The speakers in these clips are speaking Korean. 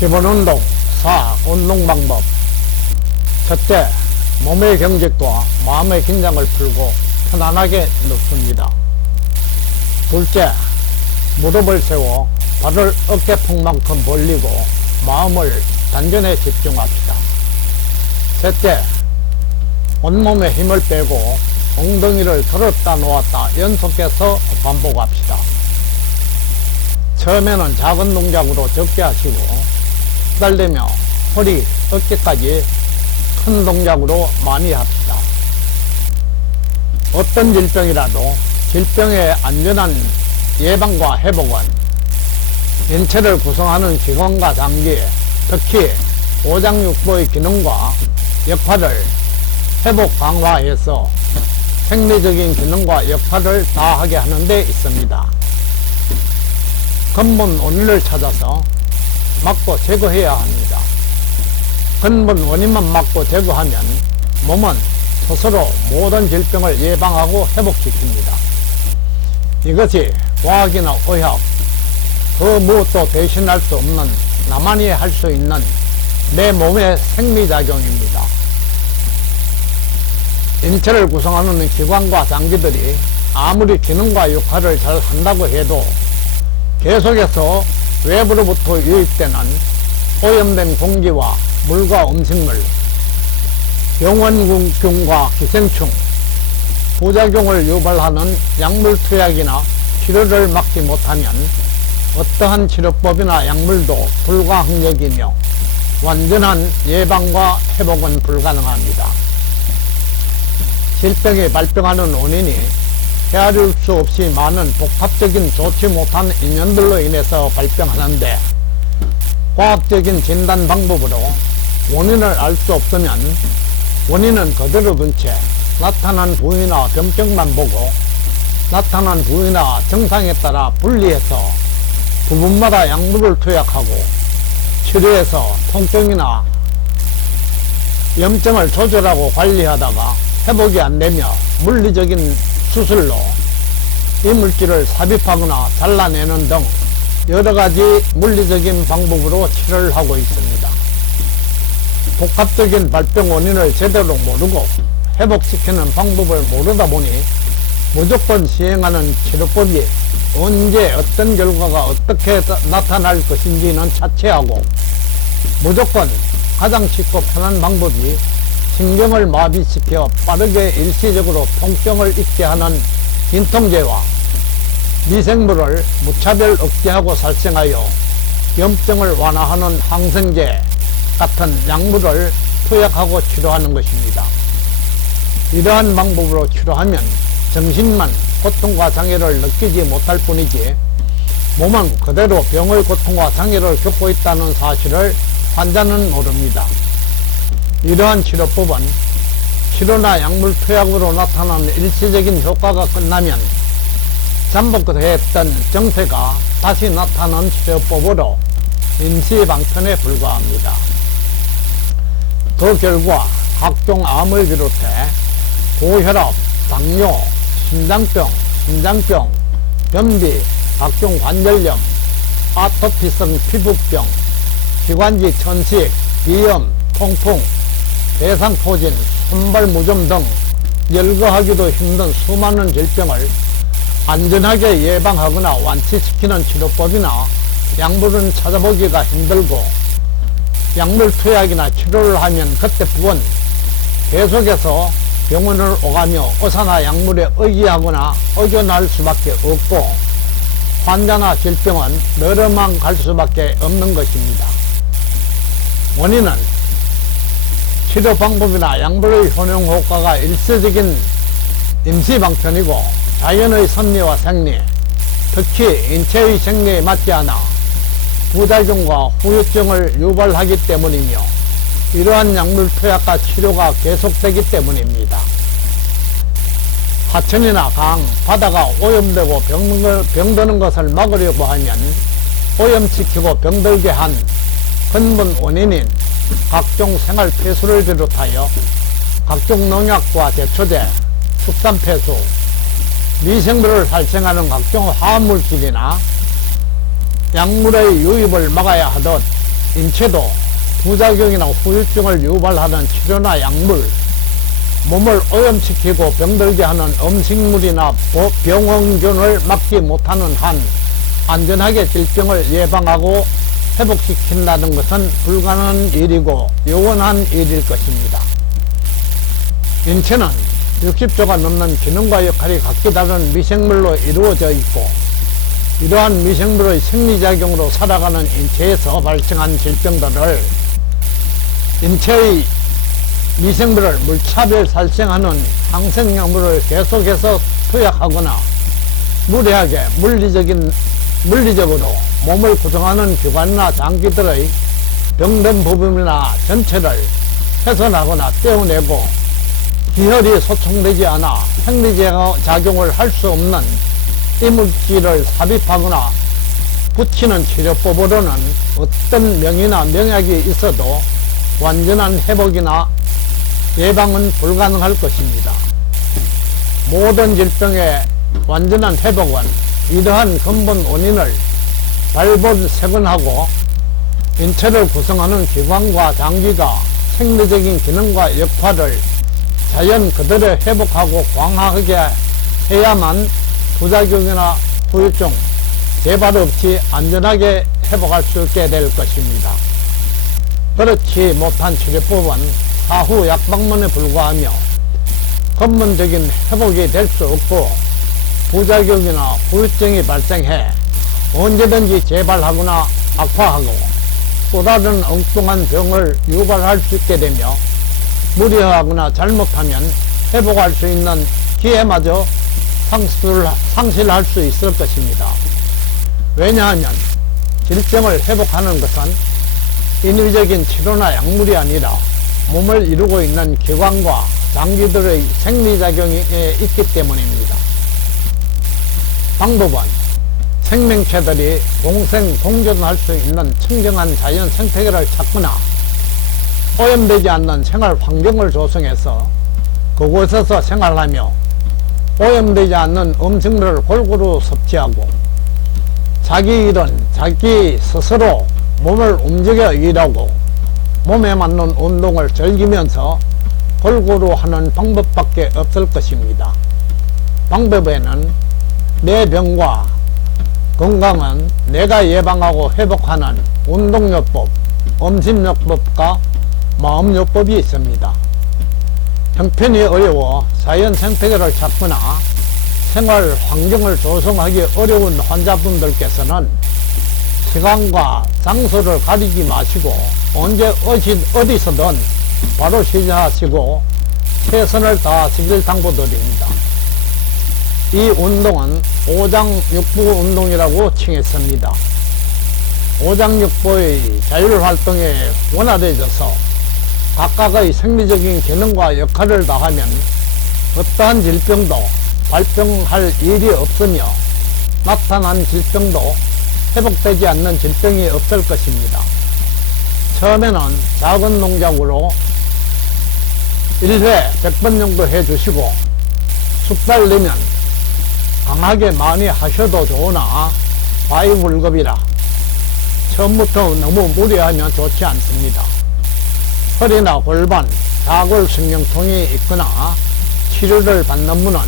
기본운동 4. 운동방법. 첫째, 몸의 경직과 마음의 긴장을 풀고 편안하게 눕습니다. 둘째, 무릎을 세워 발을 어깨폭만큼 벌리고 마음을 단전에 집중합시다. 셋째, 온몸에 힘을 빼고 엉덩이를 들었다 놓았다 연속해서 반복합시다. 처음에는 작은 동작으로 적게 하시고 후달되며 허리, 어깨까지 큰 동작으로 많이 합시다. 어떤 질병이라도 질병의 안전한 예방과 회복은 인체를 구성하는 기관과 장기, 특히 오장육부의 기능과 역할을 회복 강화해서 생리적인 기능과 역할을 다하게 하는 데 있습니다. 근본 원인을 찾아서 막고 제거해야 합니다. 근본 원인만 막고 제거하면 몸은 스스로 모든 질병을 예방하고 회복시킵니다. 이것이 과학이나 의학, 그 무엇도 대신할 수 없는 나만이 할 수 있는 내 몸의 생리작용입니다. 인체를 구성하는 기관과 장기들이 아무리 기능과 역할을 잘 한다고 해도 계속해서 외부로부터 유입되는 오염된 공기와 물과 음식물, 병원균과 기생충, 부작용을 유발하는 약물 투약이나 치료를 막지 못하면 어떠한 치료법이나 약물도 불가항력이며 완전한 예방과 회복은 불가능합니다. 질병이 발병하는 원인이 헤아릴 수 없이 많은 복합적인 좋지 못한 인연들로 인해서 발병하는데, 과학적인 진단 방법으로 원인을 알 수 없으면 원인은 그대로 둔 채 나타난 부위나 병증만 보고 나타난 부위나 증상에 따라 분리해서 부분마다 약물을 투약하고 치료해서 통증이나 염증을 조절하고 관리하다가 회복이 안되며 물리적인 수술로 이물질을 삽입하거나 잘라내는 등 여러가지 물리적인 방법으로 치료를 하고 있습니다. 복합적인 발병 원인을 제대로 모르고 회복시키는 방법을 모르다 보니 무조건 시행하는 치료법이 언제 어떤 결과가 어떻게 나타날 것인지는 차치하고 무조건 가장 쉽고 편한 방법이 신경을 마비시켜 빠르게 일시적으로 통증을 잊게 하는 진통제와 미생물을 무차별 억제하고 살생하여 염증을 완화하는 항생제 같은 약물을 투약하고 치료하는 것입니다. 이러한 방법으로 치료하면 정신만 고통과 장애를 느끼지 못할 뿐이지 몸은 그대로 병의 고통과 장애를 겪고 있다는 사실을 환자는 모릅니다. 이러한 치료법은 치료나 약물 투약으로 나타나는 일시적인 효과가 끝나면 잠복했던 정태가 다시 나타나는 치료법으로 임시방편에 불과합니다. 그 결과 각종 암을 비롯해 고혈압, 당뇨, 심장병, 변비, 각종 관절염, 아토피성 피부병, 기관지 천식, 비염, 통풍, 대상포진, 손발무좀 등 열거하기도 힘든 수많은 질병을 안전하게 예방하거나 완치시키는 치료법이나 약물은 찾아보기가 힘들고, 약물 투약이나 치료를 하면 그때부은 계속해서 병원을 오가며 의사나 약물에 의지하거나 의존할 수밖에 없고 환자나 질병은 너러만 갈 수밖에 없는 것입니다. 원인은 치료 방법이나 약물의 효능 효과가 일시적인 임시방편이고 자연의 섭리와 생리, 특히 인체의 생리에 맞지 않아 부작용과 후유증을 유발하기 때문이며 이러한 약물 투약과 치료가 계속되기 때문입니다. 하천이나 강, 바다가 오염되고 병드는 것을 막으려고 하면 오염시키고 병들게 한 근본 원인인 각종 생활 폐수를 비롯하여 각종 농약과 제초제, 축산폐수, 미생물을 발생하는 각종 화합물질이나 약물의 유입을 막아야 하듯 인체도 부작용이나 후유증을 유발하는 치료나 약물, 몸을 오염시키고 병들게 하는 음식물이나 병원균을 막지 못하는 한 안전하게 질병을 예방하고 회복시킨다는 것은 불가능한 일이고 영원한 일일 것입니다. 인체는 60조가 넘는 기능과 역할이 각기 다른 미생물로 이루어져 있고, 이러한 미생물의 생리작용으로 살아가는 인체에서 발생한 질병들을 인체의 미생물을 물차별 살생하는 항생약물을 계속해서 투약하거나 무리하게 물리적으로 몸을 구성하는 기관이나 장기들의 병든 부분이나 전체를 훼손하거나 떼어내고 기혈이 소통되지 않아 생리작용을 할 수 없는 이물질을 삽입하거나 붙이는 치료법으로는 어떤 명이나 명약이 있어도 완전한 회복이나 예방은 불가능할 것입니다. 모든 질병의 완전한 회복은 이러한 근본 원인을 발본색원하고 인체를 구성하는 기관과 장기가 생리적인 기능과 역할을 자연 그대로 회복하고 강화하게 해야만 부작용이나 후유증, 재발 없이 안전하게 회복할 수 있게 될 것입니다. 그렇지 못한 치료법은 사후 약방문에 불과하며 근본적인 회복이 될 수 없고 부작용이나 후유증이 발생해 언제든지 재발하거나 악화하고 또 다른 엉뚱한 병을 유발할 수 있게 되며 무리하거나 잘못하면 회복할 수 있는 기회마저 상실할 수 있을 것입니다. 왜냐하면 질병을 회복하는 것은 인위적인 치료나 약물이 아니라 몸을 이루고 있는 기관과 장기들의 생리작용이 있기 때문입니다. 방법은 생명체들이 동생동존할 수 있는 청정한 자연 생태계를 찾거나 오염되지 않는 생활 환경을 조성해서 그곳에서 생활하며 오염되지 않는 음식물을 골고루 섭취하고 자기 일은 자기 스스로 몸을 움직여 일하고 몸에 맞는 운동을 즐기면서 골고루 하는 방법밖에 없을 것입니다. 방법에는 내 병과 건강은 내가 예방하고 회복하는 운동요법, 음식요법과 마음요법이 있습니다. 형편이 어려워 자연 생태계를 찾거나 생활 환경을 조성하기 어려운 환자분들께서는 시간과 장소를 가리지 마시고 언제 어디서든 바로 시작하시고 최선을 다하시길 당부드립니다. 이 운동은 오장육부 운동이라고 칭했습니다. 오장육부의 자율활동에 원활해져서 각각의 생리적인 기능과 역할을 다하면 어떠한 질병도 발병할 일이 없으며 나타난 질병도 회복되지 않는 질병이 없을 것입니다. 처음에는 작은 동작으로 1회 100번 정도 해주시고 숙달되면 강하게 많이 하셔도 좋으나 과유불급이라 처음부터 너무 무리하면 좋지 않습니다. 허리나 골반, 자골신경통이 있거나 치료를 받는 분은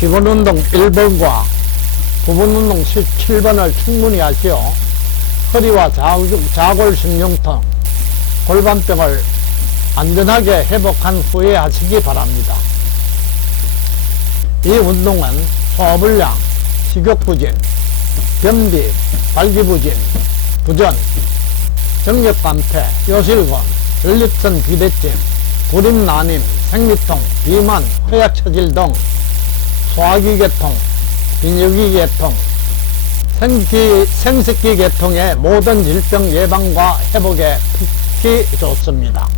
기본운동 1번과 부분운동 17번을 충분히 하시어 허리와 자골신경통, 골반병을 안전하게 회복한 후에 하시기 바랍니다. 이 운동은 소화불량, 식욕부진, 변비, 발기부진, 부전, 정력감퇴, 요실금, 전립선 비대증, 불임난임, 생리통, 비만, 허약체질 등 소화기계통, 비뇨기계통, 생식기계통의 모든 질병 예방과 회복에 특히 좋습니다.